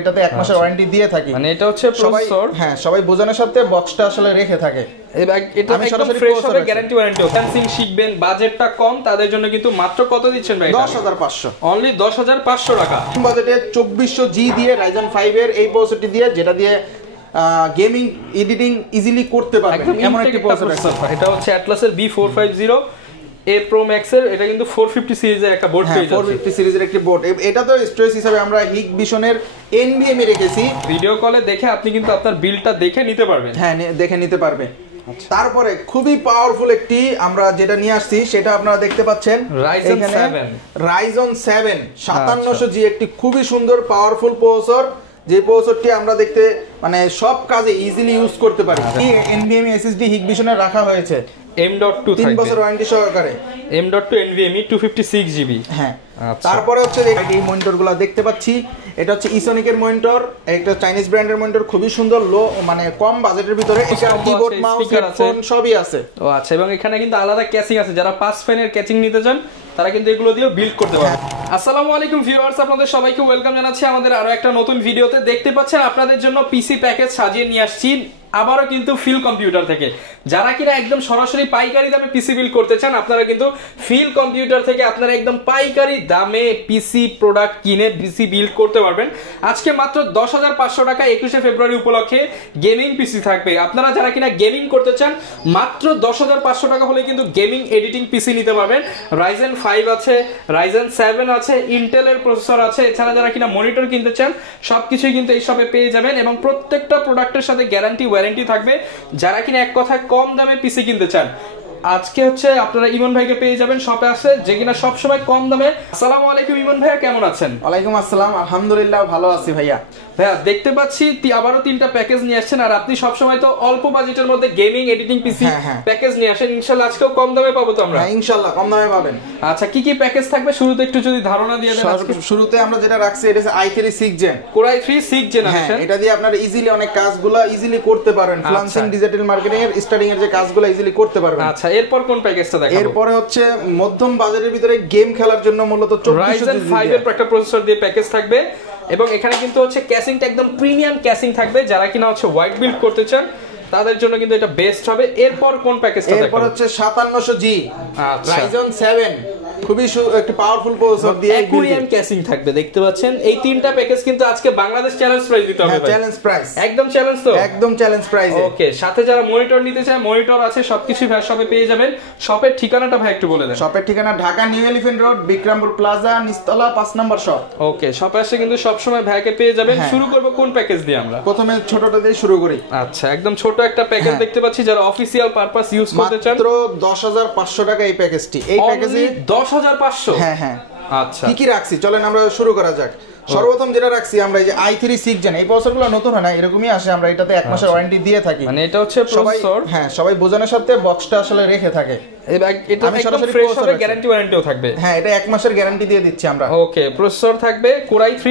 এটাতে 1 মাসের ওয়ারেন্টি দিয়ে থাকি। মানে এটা হচ্ছে প্রসেসর, হ্যাঁ সবাই বোঝানোর সাথে বক্সটা আসলে রেখে থাকে। এটা একদম ফ্রেশ হবে, গ্যারান্টি ওয়ারেন্টি। ফ্যান্সিং শিখবেন, বাজেটটা কম, তাদের জন্য কিন্তু মাত্র কত দিচ্ছেন ভাই? 10,500, অনলি 10,500 টাকা বাজেটে। 2400G দিয়ে Ryzen 5 এর এই প্রসেসরটি দিয়ে, যেটা দিয়ে গেমিং এডিটিং ইজিলি করতে পারবেন এমন একটি প্রসেসর। এটা হচ্ছে অ্যাটলাসের B450 A Pro Max এর, এটা কিন্তু 450 সিরিজের একটা বোর্ড পেয়ে যাচ্ছে। 450 সিরিজের একটি বোর্ড। এটা তো স্টোরেজ হিসেবে আমরা হিগবিশনের NVMe রেখেছি। ভিডিও কলে দেখে আপনি কিন্তু আপনার বিলটা দেখে নিতে পারবেন। হ্যাঁ দেখে নিতে পারবে। তারপরে খুবই পাওয়ারফুল একটি আমরা যেটা নিয়ে আসছি সেটা আপনারা দেখতে পাচ্ছেন, Ryzen 7 5700G, একটি খুবই সুন্দর পাওয়ারফুল প্রসেসর, যে প্রসেসরটি আমরা দেখতে মানে সব কাজে ইজিলি ইউজ করতে পারি। NVMe SSD হিগবিশনের রাখা হয়েছে, M.2 3 বছর ওয়ারেন্টি সহকারে, M.2 NVMe 256GB। হ্যাঁ তারপরে হচ্ছে এই মনিটরগুলো দেখতে পাচ্ছি, এটা হচ্ছে ইসোনিকের মনিটর, একটা চাইনিজ ব্র্যান্ডের মনিটর, খুবই সুন্দর, লো মানে কম বাজেটের ভিতরে। এটা কিবোর্ড মাউস হেডফোন সবই আছে। ও আচ্ছা, এবং এখানে কিন্তু আলাদা ক্যাচিং আছে, যারা পাস ফ্যানের ক্যাচিং নিতে চান তারা কিন্তু এগুলো দিয়ে বিল্ড করতে পারবে। আসসালামু আলাইকুম ভিউয়ার্স, আপনাদের সবাইকে ওয়েলকাম জানাচ্ছি আমাদের আরো একটা নতুন ভিডিওতে। দেখতে পাচ্ছেন আপনাদের জন্য পিসি প্যাকেজ সাজিয়ে নিয়ে আসছি আবারও কিন্তু ফিল কম্পিউটার থেকে। যারা কিনা একদম সরাসরি পাইকারি দামে পিসি বিল্ড করতে চান, আপনারা কিন্তু ফিল কম্পিউটার থেকে আপনারা একদম পাইকারি দামে পিসি প্রোডাক্ট কিনে পিসি বিল্ড করতে পারবেন। আজকে মাত্র 10,500 টাকা 21শে ফেব্রুয়ারি উপলক্ষে গেমিং পিসি থাকবে। আপনারা যারা কিনা গেমিং করতে চান, মাত্র 10,500 টাকা হলে কিন্তু গেমিং এডিটিং পিসি নিতে পারবেন। Ryzen 5 আছে, Ryzen 7 আছে, ইন্টেলের প্রসেসর আছে। এছাড়া যারা কিনা মনিটর কিনতে চান, সবকিছুই কিন্তু এই শপে পেয়ে যাবেন, এবং প্রত্যেকটা প্রোডাক্টের সাথে গ্যারান্টি ওয়ারেন্টি থাকবে। যারা কিনা এক কথায় কম দামে পিসি কিনতে চান, আজকে হচ্ছে আপনারা ইমন ভাইকে পেয়ে যাবেন শপে আসে, যে কিনা সবসময় কম দামে। আসসালামু আলাইকুম ইমন ভাইয়া, কেমন আছেন? ওয়ালাইকুম আসসালাম, আলহামদুলিল্লাহ ভালো আছি ভাইয়া। ভাইয়া দেখতে পাচ্ছি আবারও 3টা প্যাকেজ নিয়ে আসছেন, আর আপনি সবসময় তো অল্প বাজেটের মধ্যে গেমিং এডিটিং পিসি প্যাকেজ নিয়ে আসেন। ইনশাআল্লাহ আজকেও কম দামে পাবো তো আমরা? হ্যাঁ ইনশাআল্লাহ কম দামে পাবেন। আচ্ছা, কি কি প্যাকেজ থাকবে শুরুতে একটু যদি ধারণা দিয়ে দেন। শুরুতে আমরা যেটা রাখছি এটা হচ্ছে i3 6 Gen, Core i3 6 generation. এটা দিয়ে আপনারা ইজিলি অনেক কাজগুলো ইজিলি করতে পারবেন, ফ্রিল্যান্সিং ডিজিটাল মার্কেটিং এর স্টার্টিং এর যে কাজগুলো ইজিলি করতে পারবেন। আচ্ছা, এরপর কোন প্যাকেজটা দেখাবো? এরপরে হচ্ছে মধ্যম বাজেটের ভিতরে গেম খেলার জন্য মূলত 2400 Ryzen 5 এর একটা প্রসেসর দিয়ে প্যাকেজ থাকবে, এবং এখানে কিন্তু হচ্ছে ক্যাসিংটা একদম প্রিমিয়াম ক্যাসিং থাকবে। যারা কিনা হচ্ছে হোয়াইট বিল্ড করতে চান তাদের জন্য কিন্তু এটা বেস্ট হবে। এরপর কোন প্যাকেজটা দেখাবো? এরপর হচ্ছে 5700G Ryzen 7, খুবই একটা পাওয়ারফুল প্রসেসর দিয়ে অ্যাকুরিয়াম ক্যাসিং থাকবে। দেখতে পাচ্ছেন এই 3টা প্যাকেজ কিন্তু আজকে বাংলাদেশ চ্যালেঞ্জ প্রাইস দিতে হবে। চ্যালেঞ্জ প্রাইস, একদম চ্যালেঞ্জ তো, একদম চ্যালেঞ্জ প্রাইস। ওকে, সাথে যারা মনিটর নিতে চায়, মনিটর আছে, সবকিছু ভাই শপে পেয়ে যাবেন। শপের ঠিকানাটা ভাই একটু বলে দেন। শপের ঠিকানা Dhaka new elephant road, Bikrampur plaza, নিচতলা 5 নম্বর শপ। ওকে, শপে আসলে কিন্তু সব সময় ভাইকে পেয়ে যাবেন। শুরু করব কোন প্যাকেজ দিয়ে? আমরা প্রথমে ছোটটা দিয়ে শুরু করি। আচ্ছা, একদম ছোট একটা প্যাকেজ দেখতে পাচ্ছি, যারা অফিশিয়াল পারপাস ইউজ করতে চান। মাত্র 10,500 টাকা এই প্যাকেজটি। এই প্যাকেজে 10,500। হ্যাঁ আচ্ছা, কি রাখছি চলেন আমরা শুরু করা যাক। সর্বপ্রথম যেটা রাখছি আমরা এই যে i3 6 Gen, এই প্রসেসরগুলো নতুন হয় না, এরকমই আসে। আমরা এটাতে 1 মাসের ওয়ারেন্টি দিয়ে থাকি। মানে এটা হচ্ছে প্রসেসর, হ্যাঁ সবাই বোঝানোর সাথে বক্সটা আসলে রেখে থাকে। এটা একদম ফ্রেশ হবে, গ্যারান্টি ওয়ারেন্টিও থাকবে। হ্যাঁ এটা 1 মাসের গ্যারান্টি দিয়ে দিচ্ছি আমরা। ওকে, প্রসেসর থাকবে Core i3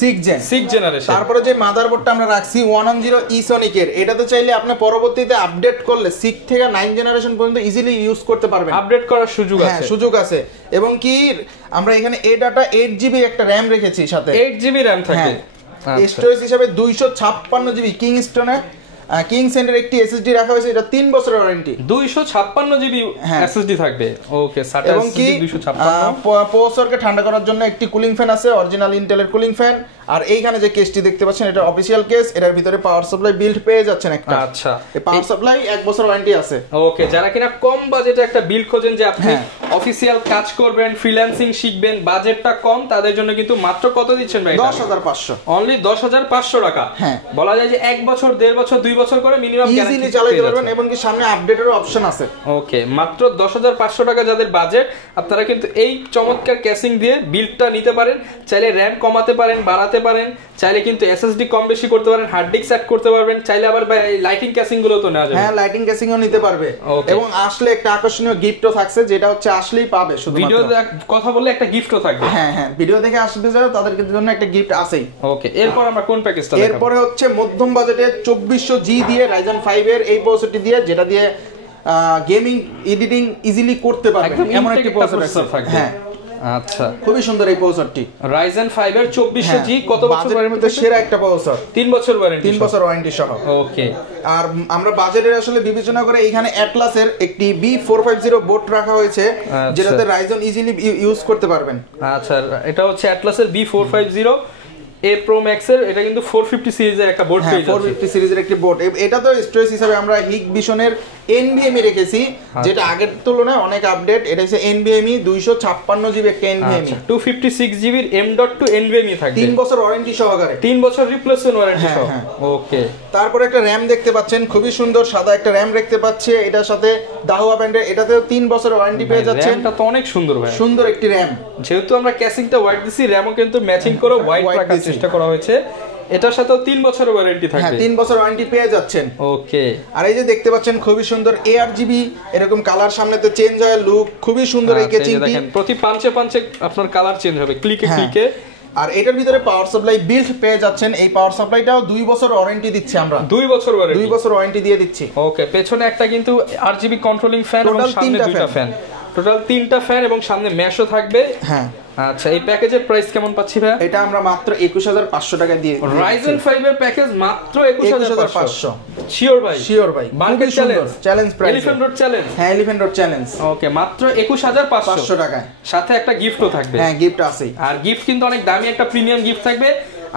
6 জেনারেশন। তারপরে যে মাদারবোর্ডটা আমরা রাখছি 110 Isonic এর, এটাতে চাইলে আপনি পরবর্তীতে আপডেট করলে 6 থেকে 9 জেনারেশন পর্যন্ত ইজিলি ইউজ করতে পারবেন। আপডেট করার সুযোগ আছে? হ্যাঁ সুযোগ আছে। এবং কি আমরা এখানে এডাটা 8GB একটা RAM রেখেছি, সাথে 8GB RAM থাকে। স্টোরেজ হিসেবে 256GB কিংস্টনের কিংসেন্টের একটি SSD রাখা হয়েছে, এটা 3 বছরের ওয়ারেন্টি। 256GB SSD থাকবে। ওকে, SATA এবং কি 256 প্রসেসরকে ঠান্ডা করার জন্য একটি কুলিং ফ্যান আছে, অরিজিনাল ইন্টেলের কুলিং ফ্যান। আর এইখানে যে কেসটি দেখতে পাচ্ছেন এটা অফিশিয়াল কেস, এটার ভিতরে পাওয়ার সাপ্লাই বিল্ড পেয়ে যাচ্ছেন একটা। আচ্ছা, এই পাওয়ার সাপ্লাই 1 বছর ওয়ারেন্টি আছে। ওকে, যারা কিনা কম বাজেটে একটা বিল্ড খোঁজেন, যে আপনি অফিশিয়াল কাজ করবেন, ফ্রিল্যান্সিং শিখবেন, বাজেটটা কম, তাদের জন্য কিন্তু মাত্র কত দিচ্ছেন ভাই? 10,500, অনলি 10,500 টাকা। হ্যাঁ, বলা যায় যে 1 বছর 1.5 বছর 2 বছর করে মিনিমাম ইজিলি চালাতে পারবেন, এবং কি সামনে আপডেটেরও অপশন আছে। ওকে, মাত্র 10,500 টাকা যাদের বাজেট, আপনারা কিন্তু এই চমৎকার ক্যাসিং দিয়ে বিল্ডটা নিতে পারেন। চাইলে র‍্যাম কমাতে পারেন, বাড়াতে পারেন, চাইলে কিন্তু এসএসডি কম বেশি করতে পারেন, হার্ড ডিস্ক সেট করতে পারবেন, চাইলে আবার লাইটিং ক্যাসিং গুলো তো নেওয়া যাবে। হ্যাঁ, লাইটিং ক্যাসিংও নিতে পারবে। এবং আসলে একটা আকর্ষণীয় গিফটও থাকছে, যেটা হচ্ছে আসলেই পাবে। শুধু ভিডিও কথা বললে একটা গিফটও থাকবে। হ্যাঁ, ভিডিও দেখে আসবে যারা, তাদের জন্য একটা গিফট আছেই। ওকে, এরপর আমরা কোন প্যাকেজটা দেখাবো? এরপরে হচ্ছে মধ্যম বাজেটে 2400G দিয়ে Ryzen 5 এর এই প্রসেসরটি দিয়ে, যেটা দিয়ে গেমিং এডিটিং ইজিলি করতে পারবেন এমন একটি প্রসেসর থাকবে। হ্যাঁ, আচ্ছা, খুবই সুন্দর এই প্রসেসরটি। Ryzen 5 এর 2400G কত বছর বাজেটের মধ্যে সেরা একটা প্রসেসর, 3 বছর ওয়ারেন্টি, 3 বছর ওয়ারেন্টি সহ। ওকে, আর আমরা বাজেটের আসলে বিবেচনা করে এখানে অ্যাটলাসের একটি B450 বোর্ড রাখা হয়েছে, যেটাতে রাইজন ইজিলি ইউজ করতে পারবেন। আচ্ছা, এটা হচ্ছে অ্যাটলাসের B450 A Pro Max এর, এটা কিন্তু 450 সিরিজের একটা বোর্ড পেয়ে যাচ্ছে। 450 সিরিজের একটি বোর্ড। এটা তো স্টোরেজ হিসেবে আমরা Hikvision-এর NVMe রেখেছি, যেটা আগের তুলনায় অনেক আপডেট। এটা হচ্ছে NVMe 256GB একটা NVMe, 256GB এর M.2 NVMe থাকবে, 3 বছর ওয়ারেন্টি সহকারে, 3 বছর রিপ্লেসমেন্ট ওয়ারেন্টি সহ। ওকে, তারপরে একটা RAM দেখতে পাচ্ছেন, খুবই সুন্দর সাদা একটা RAM দেখতে পাচ্ছি এটার সাথে দাহুয়া ব্র্যান্ডের। এটাতেও 3 বছর ওয়ারেন্টি পেয়ে যাচ্ছেন। এটা তো অনেক সুন্দর ভাই, সুন্দর একটি RAM। যেহেতু আমরা ক্যাসিংটা হোয়াইট দিছি, RAM ও কিন্তু ম্যাচিং করে হোয়াইট রাখার চেষ্টা করা হয়েছে। এটার সাথেও 3 বছরের ওয়ারেন্টি থাকবে। হ্যাঁ, 3 বছর ওয়ারেন্টি পেয়ে যাচ্ছেন। ওকে, আর এই যে দেখতে পাচ্ছেন খুবই সুন্দর ARGB এরকম কালার, সামনেতে চেঞ্জ হয় লুক, খুবই সুন্দর এই কেচিংটি। দেখেন প্রতি পাঞ্চে পাঞ্চে আপনার কালার চেঞ্জ হবে, ক্লিকে ক্লিকে। আর এটার ভিতরে পাওয়ার সাপ্লাই বিল্ড পেয়ে যাচ্ছেন। এই পাওয়ার সাপ্লাইটাও 2 বছর ওয়ারেন্টি দিচ্ছি আমরা, 2 বছর ওয়ারেন্টি, 2 বছর ওয়ারেন্টি দিয়ে দিচ্ছি। ওকে, পেছনে একটা কিন্তু RGB কন্ট্রোলিং ফ্যান এবং সামনে 2টা ফ্যান, টোটাল 3টা ফ্যান এবং সামনে ম্যাশও থাকবে। হ্যাঁ, আচ্ছা, এই প্যাকেজের প্রাইস কেমন পাচ্ছি ভাই? এটা আমরা মাত্র 21500 টাকা দিয়ে Ryzen 5 এর প্যাকেজ মাত্র 21500। শিওর ভাই, শিওর ভাই, market challenge price, elephant road challenge. হ্যাঁ, এলিফ্যান্ট রোড চ্যালেঞ্জ। ওকে, মাত্র 21500 টাকায়, সাথে একটা গিফটও থাকবে। হ্যাঁ, গিফট আছে। আর গিফট কিন্তু অনেক দামি একটা প্রিমিয়াম গিফট থাকবে।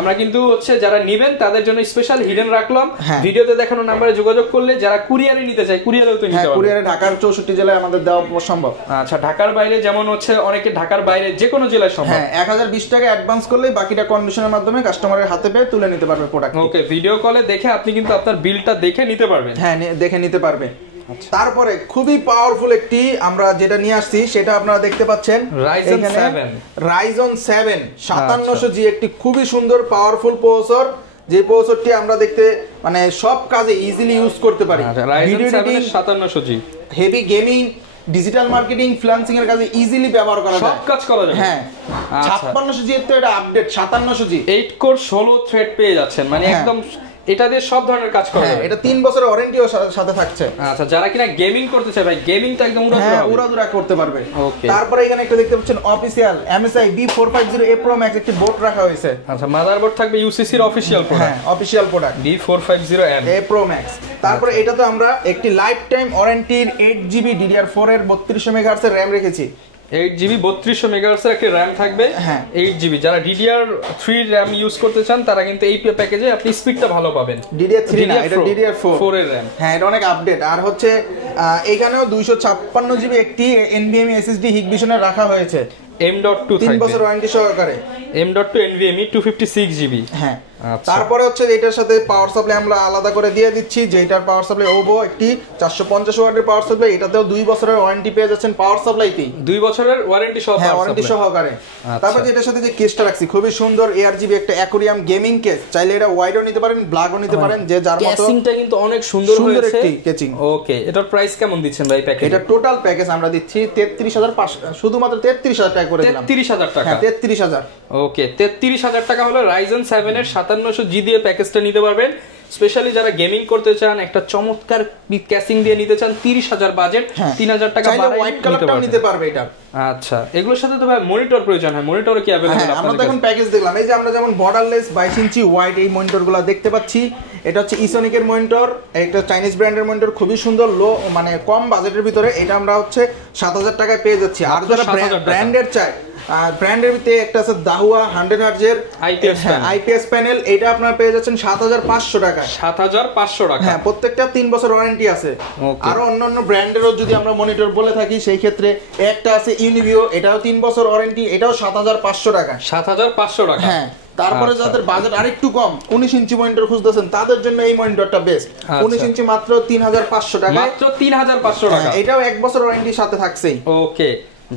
আমরা কিন্তু হচ্ছে যারা নেবেন তাদের জন্য স্পেশাল হিডেন রাখলাম। ভিডিওতে দেখানো নম্বরে যোগাযোগ করলে যারা কুরিয়ারে নিতে চায় কুরিয়ারেও তো নিতে পারবে। কুরিয়ারে ঢাকার 64 জেলায় আমাদের দেওয়া সম্ভব। আচ্ছা, ঢাকার বাইরে যেমন হচ্ছে অনেকে ঢাকার বাইরে যে কোনো জেলায় সম্ভব। হ্যাঁ, 1020 টাকা অ্যাডভান্স করলেই বাকিটা কন্ডিশনের মাধ্যমে কাস্টমারের হাতে পেয়ে তুলে নিতে পারবে প্রোডাক্ট। ওকে, ভিডিও কলে দেখে আপনি কিন্তু আপনার বিলটা দেখে নিতে পারবেন। হ্যাঁ, দেখে নিতে পারবে। তারপরে খুবই পাওয়ারফুল একটি আমরা যেটা নিয়ে আসছি সেটা আপনারা দেখতে পাচ্ছেন, Ryzen 7 5700G একটি খুবই সুন্দর পাওয়ারফুল প্রসেসর, যে প্রসেসরটি আমরা দেখতে মানে সব কাজে ইজিলি ইউজ করতে পারি। Ryzen 7 5700G heavy gaming, digital marketing, freelancing এর কাজে ইজিলি ব্যবহার করা যায়, সব কাজ করা যায়। হ্যাঁ, 5600G এর তো এটা আপডেট 5700G 8 কোর 16 থ্রেড পেয়ে যাচ্ছেন, মানে একদম এটা দিয়ে সব ধরনের কাজ করা যাবে। এটা 3 বছরের ওয়ারেন্টিও সাথে থাকছে। আচ্ছা, যারা কিনা গেমিং করতে চায় ভাই, গেমিং তো একদম উড়াদুরা করতে পারবে। ওকে, তারপরে এখানে একটা দেখতে পাচ্ছেন official MSI B450 A Pro Max একটি বোর্ড রাখা হয়েছে। আচ্ছা, মাদারবোর্ড থাকবে UCC এর অফিশিয়াল প্রোডাক্ট। হ্যাঁ, official product B450 A Pro Max। তারপরে এটাতে আমরা একটি লাইফ টাইম ওয়ারেন্টির 8GB DDR4 এর 3200 MHz এর RAM রেখেছি। 8GB 3200 MHz এর একটা RAM থাকবে। হ্যাঁ, 8GB যারা DDR3 RAM ইউজ করতে চান তারা কিন্তু এই প্যাকেজে আপনি স্পিডটা ভালো পাবেন। DDR3 না, এটা DDR4 এর RAM। হ্যাঁ, এটা অনেক আপডেট। আর হচ্ছে এখানেও 256GB একটি NVMe SSD Hikvision এর রাখা হয়েছে, M.2 থাকবে, 3 বছর ওয়ারেন্টি সহকারে, M.2 NVMe 256GB। হ্যাঁ, তারপরে হচ্ছে এটার সাথে পাওয়ার সাপ্লাই আমরা আলাদা করে দিয়ে দিচ্ছি, যে এটার পাওয়ার সাপ্লাই ওবো একটি 450 ওয়াটের পাওয়ার সাপ্লাই, এটাতেও 2 বছরের ওয়ারেন্টি পেয়ে যাচ্ছেন পাওয়ার সাপ্লাইতেই, 2 বছরের ওয়ারেন্টি সহ, হ্যাঁ, ওয়ারেন্টি সহকারে। তারপর এটার সাথে যে কেসটা রাখছি খুবই সুন্দর ARGB একটা অ্যাকোরিয়াম গেমিং কেস, চাইলে এটা ওয়াইডও নিতে পারেন, ব্ল্যাকও নিতে পারেন, যে যার মতো। কেসিংটা কিন্তু অনেক সুন্দর হয়েছে, একটি কেচিং। ওকে, এটার প্রাইস কেমন দিচ্ছেন ভাই প্যাকেজ? এটা টোটাল প্যাকেজ আমরা দিচ্ছি 33500, শুধুমাত্র 33000 টাকা করে দিলাম। 33000 টাকা, হ্যাঁ, 33000। ওকে, 33000 টাকা হলো Ryzen 7 এর 5700G দিয়ে প্যাকেজটা নিতে পারবেন। স্পেশালি যারা গেমিং করতে চান, একটা চমৎকার ক্যাসিং দিয়ে নিতে চান, 30000 বাজেট, 3000 টাকা বাড়াই হোয়াইট কালারটাও নিতে পারবে এটা। আচ্ছা, এগুলোর সাথে তো ভাই মনিটর প্রয়োজন হয়, মনিটরও কি अवेलेबल আপনাদের? আমরা তো এখন প্যাকেজ দেখলাম, এই যে আমরা যেমন বর্ডারলেস 22 ইঞ্চি হোয়াইট এই মনিটরগুলো দেখতে পাচ্ছি। এটা হচ্ছে ইসোনিকের মনিটর, একটা চাইনিজ ব্র্যান্ডের মনিটর, খুবই সুন্দর, লো মানে কম বাজেটের ভিতরে। এটা আমরা হচ্ছে 7000 টাকায় পেয়ে যাচ্ছি। আর যারা ব্র্যান্ডের চায়, ব্র্যান্ডের ভিতরে একটা আছে দাহুয়া 100Hz এর IPS প্যানেল, এটা আপনারা পেয়ে যাচ্ছেন 7500 টাকায়। 7500 টাকা, হ্যাঁ, প্রত্যেকটা 3 বছর ওয়ারেন্টি আছে। আর অন্যান্য ব্র্যান্ডেরও যদি আমরা মনিটর বলে থাকি, সেই ক্ষেত্রে একটা আছে ইউনিভিও, এটাও 3 বছর ওয়ারেন্টি, এটাও 7500 টাকা। 7500 টাকা, হ্যাঁ। তারপরে যাদের বাজেট আরেকটু কম, 19 ইঞ্চি মনিটর খুঁজতেছেন, তাদের জন্য এই মনিটরটা বেস্ট। 19 ইঞ্চি মাত্র 3500 টাকা, মাত্র 3500 টাকা। এটাও 1 বছর ওয়ারেন্টির সাথে থাকছেই। ওকে,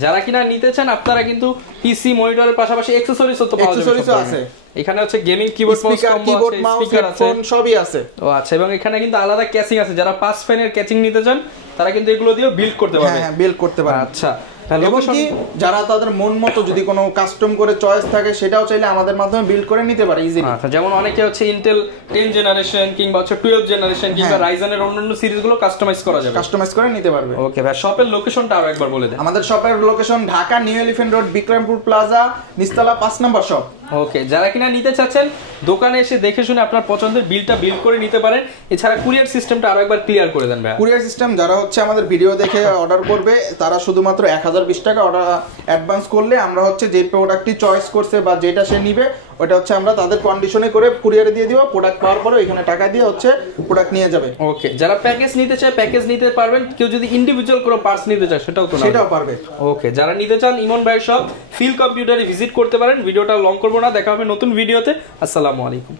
যারা কিনা নিতে চান আপনারা কিন্তু পিসি মনিটরের পাশাপাশি অ্যাকসেসরিজও তো পাওয়া যাবে। এখানে হচ্ছে গেমিং কিবোর্ড, মাউস, স্পিকার আছে, সবই আছে। ও আচ্ছা, এবং এখানে কিন্তু আলাদা ক্যাচিং আছে, যারা 5 ফ্যানের ক্যাচিং নিতে চান তারা কিন্তু এগুলো দিয়ে বিল্ড করতে পারবে। হ্যাঁ, বিল্ড করতে পারবে। আচ্ছা, এবং কি যারা তাদের মন মতো যদি কোনো কাস্টম করে চয়েস থাকে সেটাও চাইলে আমাদের মাধ্যমে বিল্ড করে নিতে পারে ইজিলি। আচ্ছা, যেমন অনেকে হচ্ছে ইন্টেল 10 জেনারেশন কিংবা হচ্ছে 12 জেনারেশন কিংবা রাইজেনের অন্যান্য সিরিজগুলো কাস্টমাইজ করা যাবে, কাস্টমাইজ করে নিতে পারবে। ওকে ভাই, শপের লোকেশনটা আরো একবার বলে দেন। আমাদের শপের location Dhaka new elephant road, Bikrampur plaza, নিচতলা 5 নম্বর শপ। ওকে, যারা কিনা নিতে চাচ্ছেন দোকানে এসে দেখে শুনে আপনার পছন্দের বিলটা বিল করে নিতে পারেন। এছাড়া কুরিয়ার সিস্টেমটা আরো একবার ক্লিয়ার করে দেন ভাই। কুরিয়ার সিস্টেম যারা হচ্ছে আমাদের ভিডিও দেখে অর্ডার করবে তারা শুধুমাত্র 1020 টাকা অর্ডার অ্যাডভান্স করলে আমরা হচ্ছে যে প্রোডাক্টটি চয়েস করছে বা যেটা সে নিবে ওটা হচ্ছে আমরা তাদের কন্ডিশনে করে কুরিয়ারে দিয়ে দিব। প্রোডাক্ট পাওয়ার পরে এখানে টাকা দিয়ে হচ্ছে প্রোডাক্ট নিয়ে যাবে। ওকে, যারা প্যাকেজ নিতে চায় প্যাকেজ নিতে পারবেন, কেউ যদি ইন্ডিভিজুয়াল কোনো পার্টস নিতে চায় সেটাও পারবে। ওকে, যারা নিতে চান ইমন ভাইয়ের শপ ফিল কম্পিউটারে ভিজিট করতে পারেন। ভিডিওটা লং করবো না, দেখা হবে নতুন ভিডিওতে। আসসালামু আলাইকুম।